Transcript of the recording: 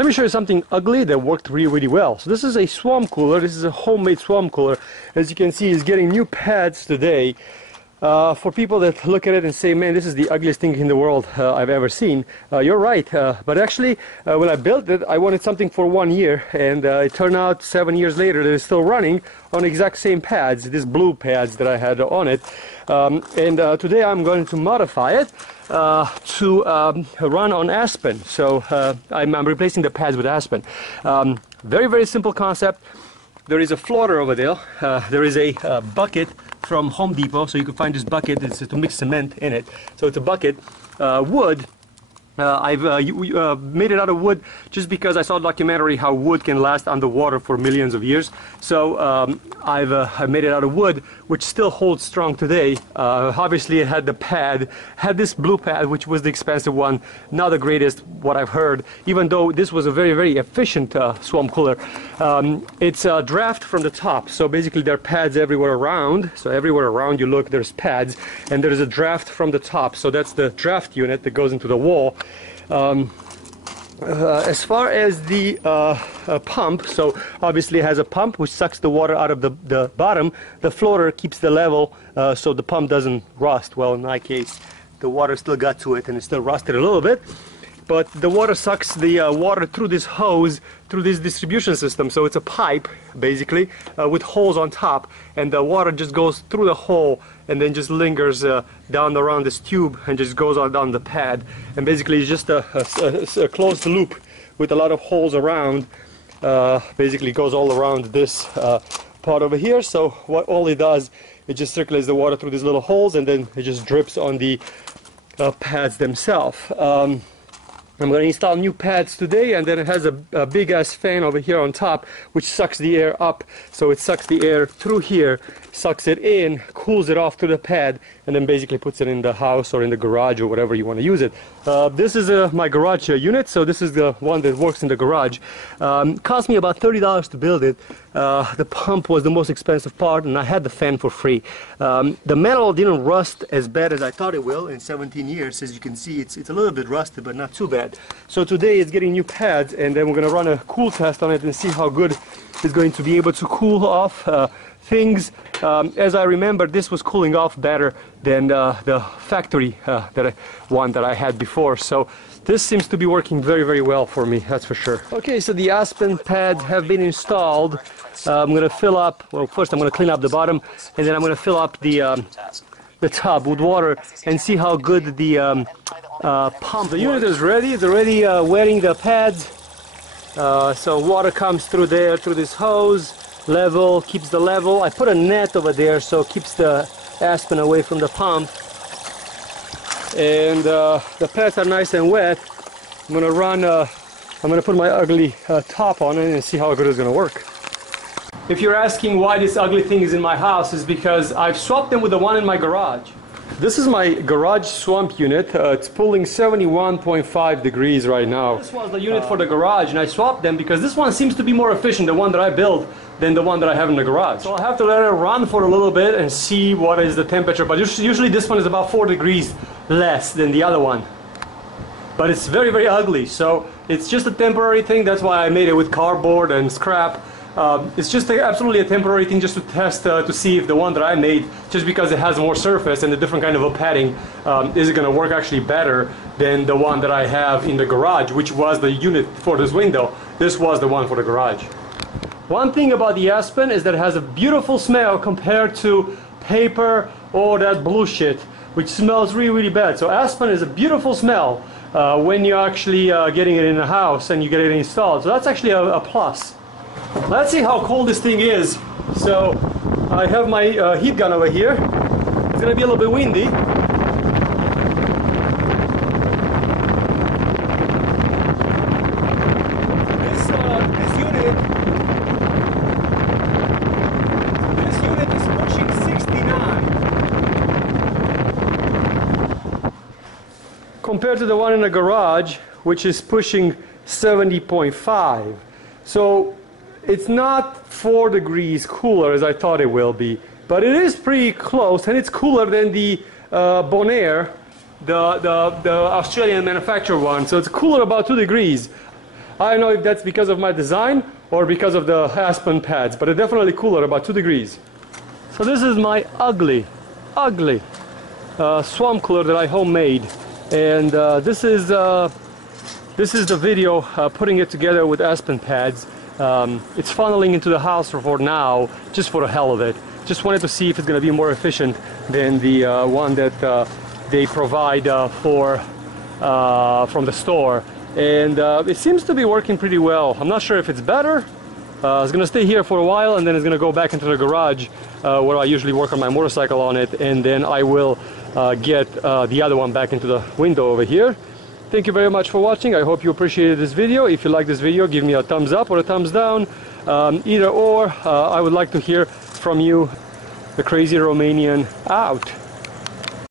Let me show you something ugly that worked really well. So this is a swamp cooler. This is a homemade swamp cooler. As you can see, it's getting new pads today. For people that look at it and say, man, this is the ugliest thing in the world I've ever seen, you're right. But actually, when I built it, I wanted something for 1 year, and it turned out 7 years later that it's still running on exact same pads, these blue pads that I had on it. Today I'm going to modify it to run on Aspen. So I'm replacing the pads with Aspen. Very simple concept. There is a floater over there. There is a bucket from Home Depot, so you can find this bucket. It's to mix cement in it. So it's a bucket, wood. I've made it out of wood just because I saw a documentary how wood can last underwater for millions of years. So I made it out of wood, which still holds strong today. Obviously, it had the pad, had this blue pad, which was the expensive one, not the greatest, what I've heard, even though this was a very efficient swamp cooler. It's a draft from the top, so basically there are pads everywhere around. So everywhere around you look, there's pads, and there's a draft from the top. So that's the draft unit that goes into the wall. As far as the pump, so obviously it has a pump which sucks the water out of the bottom. The floater keeps the level so the pump doesn't rust. Well, in my case, the water still got to it and it still rusted a little bit. But the water sucks the water through this hose, through this distribution system. So it's a pipe, basically, with holes on top. And the water just goes through the hole and then just lingers down around this tube and just goes on down the pad. And basically it's just a closed loop with a lot of holes around. Basically goes all around this part over here. So what all it does, it just circulates the water through these little holes and then it just drips on the pads themselves. I'm going to install new pads today, and then it has a big ass fan over here on top which sucks the air up. So it sucks the air through here, sucks it in, cools it off to the pad, and then basically puts it in the house or in the garage or whatever you want to use it. This is my garage unit, so this is the one that works in the garage. Cost me about $30 to build it. The pump was the most expensive part, and I had the fan for free. The metal didn't rust as bad as I thought it will in 17 years. As you can see, it's a little bit rusted, but not too bad. So today it's getting new pads, and then we're going to run a cool test on it and see how good it's going to be able to cool off things. As I remember, this was cooling off better than the factory one that I had before. So this seems to be working very well for me, that's for sure. Okay, so the Aspen pads have been installed. I'm going to fill up, well, first I'm going to clean up the bottom, and then I'm going to fill up the tub with water and see how good the pump. The unit is ready. It's already wetting the pads. So water comes through there, through this hose, level, keeps the level. I put a net over there so it keeps the Aspen away from the pump. And the pads are nice and wet. I'm gonna put my ugly top on it and see how good it's gonna work. If you're asking why this ugly thing is in my house, is because I've swapped them with the one in my garage. This is my garage swamp unit. It's pulling 71.5 degrees right now. This was the unit for the garage, and I swapped them because this one seems to be more efficient, the one that I built, than the one that I have in the garage. So I'll have to let it run for a little bit and see what is the temperature. But usually this one is about 4 degrees less than the other one. But it's very ugly. So it's just a temporary thing. That's why I made it with cardboard and scrap. It's just absolutely a temporary thing, just to test to see if the one that I made, just because it has more surface and a different kind of a padding, is it going to work actually better than the one that I have in the garage, which was the unit for this window. This was the one for the garage. One thing about the Aspen is that it has a beautiful smell compared to paper or that blue shit, which smells really bad. So Aspen is a beautiful smell when you're actually getting it in the house and you get it installed. So that's actually a plus. Let's see how cold this thing is. So I have my heat gun over here. It's gonna be a little bit windy. This unit is pushing 69 compared to the one in the garage, which is pushing 70.5. So it's not 4 degrees cooler as I thought it will be, but it is pretty close, and it's cooler than the Bonaire, the Australian manufactured one. So it's cooler about 2 degrees. I don't know if that's because of my design or because of the Aspen pads, but it's definitely cooler, about 2 degrees. So this is my ugly swamp cooler that I homemade, and this is the video putting it together with Aspen pads. It's funneling into the house for now, just for the hell of it. Just wanted to see if it's going to be more efficient than the one that they provide from the store, and it seems to be working pretty well. I'm not sure if it's better. It's going to stay here for a while, and then it's going to go back into the garage where I usually work on my motorcycle on it, and then I will get the other one back into the window over here. Thank you very much for watching. I hope you appreciated this video. If you like this video, give me a thumbs up or a thumbs down. Either or, I would like to hear from you. The Crazy Romanian out.